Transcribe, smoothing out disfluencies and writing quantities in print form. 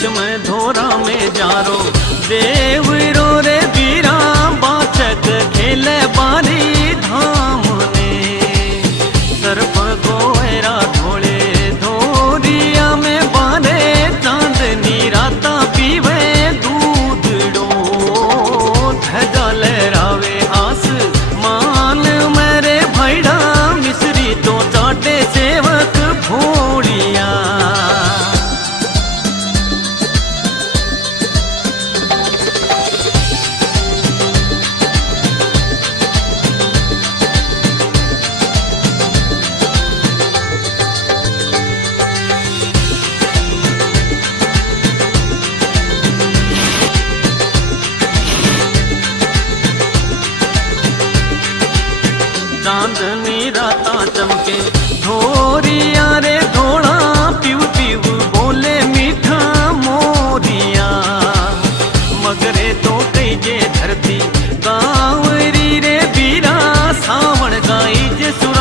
बीच में धोरा में जारो देव रो रे बीरा बाचक खेले बारी धाम ने सर्प गोयरा धोले धोरिया में बांधे चांदनी राता पीवे दूधड़ो धजा लहरावे आस मान मेरे भैड़ा मिश्री तो चाटे सेवक भोलिया चांदनी राता चमके धोरिया रे धोड़ा पीव पीव बोले मीठा मोरिया मगरे तो कई जे धरती गाँवरी रे बीरा सावण गाई जे सुर